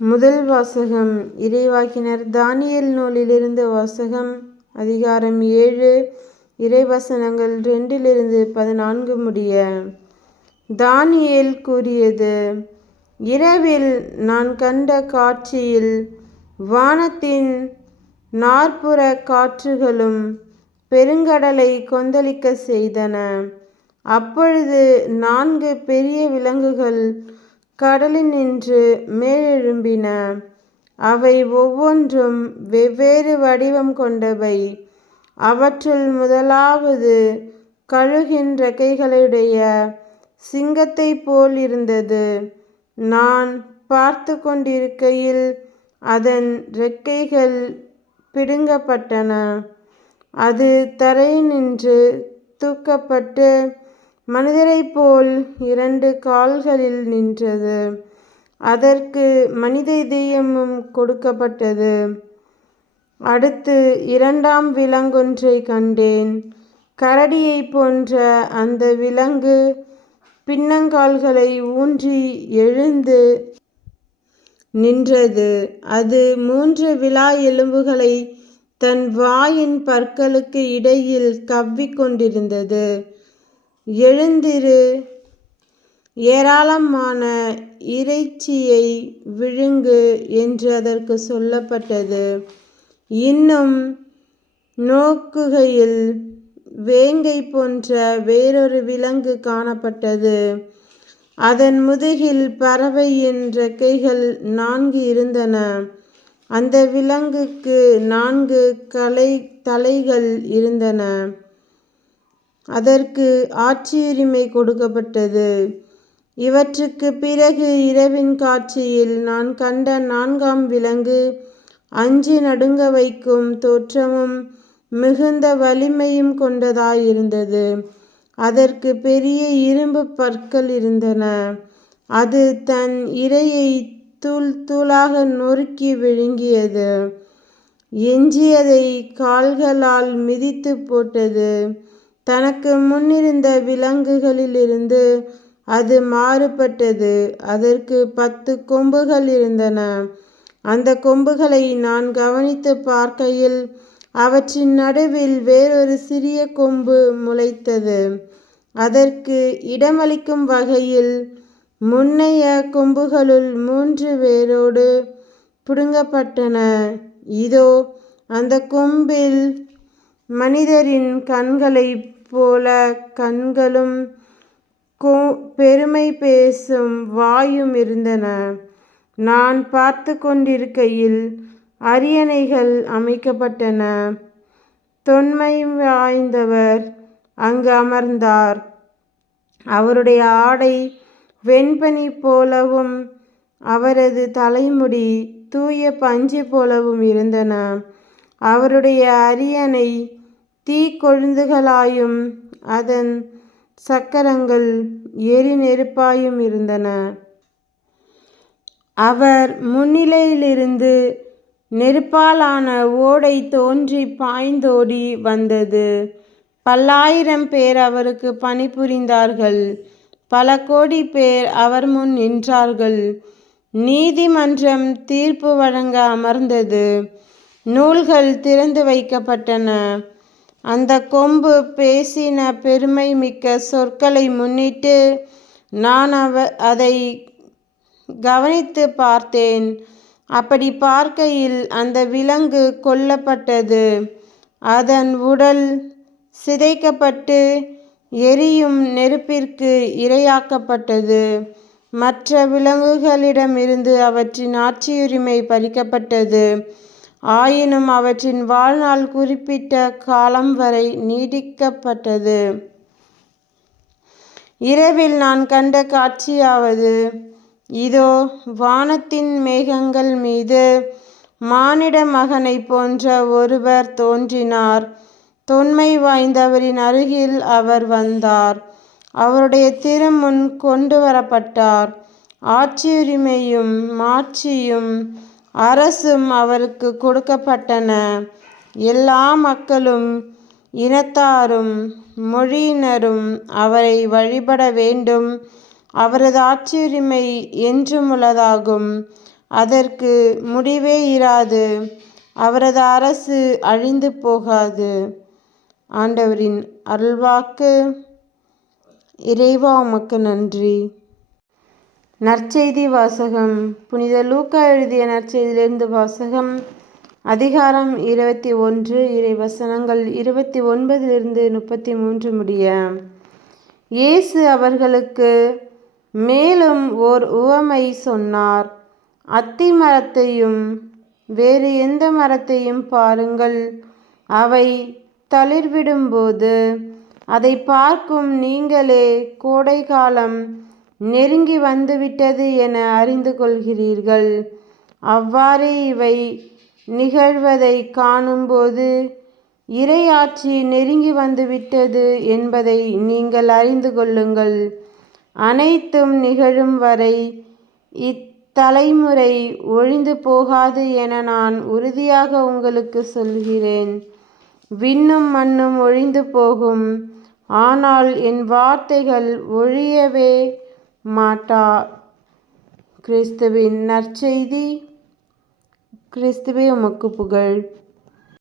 முதல் வாசகம். இறைவாக்கினர் தானியேல் நூலிலிருந்து வாசகம். அதிகாரம் 7, இறைவசனங்கள் 2-14 முடிய. தானியேல் கூறியது: இரவில் நான் கண்ட காட்சியில் வானத்தின் நாற்புற காற்றுகளும் பெருங்கடலை கொந்தளிக்க செய்தன. அப்பொழுது 4 பெரிய விலங்குகள் கடலினின்று மேலெழும்பின. அவை ஒவ்வொன்றும் வெவ்வேறு வடிவம் கொண்டவை. அவற்றுள் முதலாவது கழுகின் இறக்கைகளுடைய சிங்கத்தைப் போல் இருந்தது. நான் பார்த்து கொண்டிருக்கையில் அதன் இறக்கைகள் பிடுங்கப்பட்டன. அது தரையினின்று தூக்கப்பட்டு மனிதரைப் போல் 2 கால்களில் நின்றது. அதற்கு மனித இதயமும் கொடுக்கப்பட்டது. அடுத்து 2ஆம் விலங்கொன்றைக் கண்டேன். கரடியைப் போன்ற அந்த விலங்கு பின்னங்கால்களை ஊன்றி எழுந்து நின்றது. அது 3 விலா எலும்புகளை தன் வாயின் பற்களுக்கு இடையில் கவ்விக் கொண்டிருந்தது. எழுந்திரு, ஏராளமான இறைச்சியை விழுங்கு என்று அதற்கு சொல்லப்பட்டது. இன்னும் நோக்குகையில் வேங்கை போன்ற வேறொரு விலங்கு காணப்பட்டது. அதன் முதுகில் பறவையின் இறக்கைகள் 4 இருந்தன. அந்த விலங்குக்கு 4 தலைகள் இருந்தன. அதற்கு ஆட்சியுரிமை கொடுக்கப்பட்டது. இவற்றுக்குப் பிறகு இரவின் காட்சியில் நான் கண்ட 4ஆம் விலங்கு அஞ்சி நடுங்க வைக்கும் தோற்றமும் மிகுந்த வலிமையும் கொண்டதாயிருந்தது. அதற்கு பெரிய இரும்பு பற்கள் இருந்தன. அது தன் இரையை தூள் தூளாக நொறுக்கி விழுங்கியது. எஞ்சியதை கால்களால் மிதித்து போட்டது. தனக்கு முன்னிருந்த விலங்குகளிலிருந்து அது மாறுபட்டது. அதற்கு 10 கொம்புகள் இருந்தன. அந்த கொம்புகளை நான் கவனித்து பார்க்கையில் அவற்றின் நடுவில் வேறொரு சிறிய கொம்பு முளைத்தது. அதற்கு இடமளிக்கும் வகையில் முன்னைய கொம்புகளுள் 3 வேரோடு பிடுங்கப்பட்டன. இதோ, அந்த கொம்பில் மனிதரின் கண்களைப் போல கண்களும் பெருமை பேசும் வாயும் இருந்தன. நான் பார்த்து கொண்டிருக்கையில் அரியணைகள் அமைக்கப்பட்டன. தொன்மை வாய்ந்தவர் அங்கு அமர்ந்தார். அவருடைய ஆடை வெண்பனி போலவும் அவரது தலைமுடி தூய பஞ்சு போலவும் இருந்தன. அவருடைய அரியணை தீக்கொழுந்துகளாயும் அதன் சக்கரங்கள் எரிநெருப்பாயும் இருந்தன. அவர் முன்னிலையிலிருந்து நெருப்பாலான ஓடை தோன்றி பாய்ந்தோடி வந்தது. பல்லாயிரம் பேர் அவருக்கு பணிபுரிந்தார்கள். பல கோடி பேர் அவர் முன் நின்றார்கள். நீதிமன்றம் தீர்ப்பு வழங்க அமர்ந்தது. நூல்கள் திறந்து வைக்கப்பட்டன. அந்த கொம்பு பேசின பெருமை மிக்க சொற்களை முன்னிட்டு நான் அதை கவனித்து பார்த்தேன். அப்படி பார்க்கையில் அந்த விலங்கு கொல்லப்பட்டது. அதன் உடல் சிதைக்கப்பட்டு எரியும் நெருப்பிற்கு இரையாக்கப்பட்டது. மற்ற விலங்குகளிடமிருந்து அவற்றின் ஆட்சியுரிமை பறிக்கப்பட்டது. ஆயினும் அவற்றின் வாழ்நாள் குறிப்பிட்ட காலம் வரை நீடிக்கப்பட்டது. இரவில் நான் கண்ட காட்சியாவது: இதோ, வானத்தின் மேகங்கள் மீது மானிட மகனைப் போன்ற ஒருவர் தோன்றினார். தொன்மை வாய்ந்தவரின் அருகில் அவர் வந்தார். அவருடைய திருமுன் கொண்டு வரப்பட்டார். ஆட்சியுரிமையும் மாட்சியும் அரசும் அவருக்கு கொடுக்கப்பட்டன. எல்லா மக்களும் இனத்தாரும் மொழியினரும் அவரை வழிபட வேண்டும். அவரது ஆட்சியுரிமை என்றுமுள்ளதாகும். அதற்கு முடிவே இராது. அவரது அரசு அழிந்து போகாது. ஆண்டவரின் அருள்வாக்கு. இறைவா உமக்கு நன்றி. நற்செய்தி வாசகம். புனித லூக்கா எழுதிய நற்செய்தியிலிருந்து வாசகம். அதிகாரம் 21, இறைவசனங்கள் 29 33 முடிய. இயேசு அவர்களுக்கு மேலும் ஓர் உவமை சொன்னார். அத்தி மரத்தையும் வேறு எந்த மரத்தையும் பாருங்கள். அவை தளிர்விடும்போது அதை பார்க்கும் நீங்களே கோடைக்காலம் நெருங்கி வந்துவிட்டது என அறிந்து கொள்கிறீர்கள். அவ்வாறே இவை நிகழ்வதை காணும்போது இறையாட்சி நெருங்கி வந்துவிட்டது என்பதை நீங்கள் அறிந்து கொள்ளுங்கள். அனைத்தும் நிகழும் வரை இத்தலைமுறை ஒழிந்து போகாது என நான் உறுதியாக உங்களுக்கு சொல்கிறேன். விண்ணும் மண்ணும் ஒழிந்து போகும், ஆனால் என் வார்த்தைகள் ஒழியவே மாட்டா. கிறிஸ்துவின் நற்செய்தி. கிறிஸ்துவே உமக்கு புகழ்.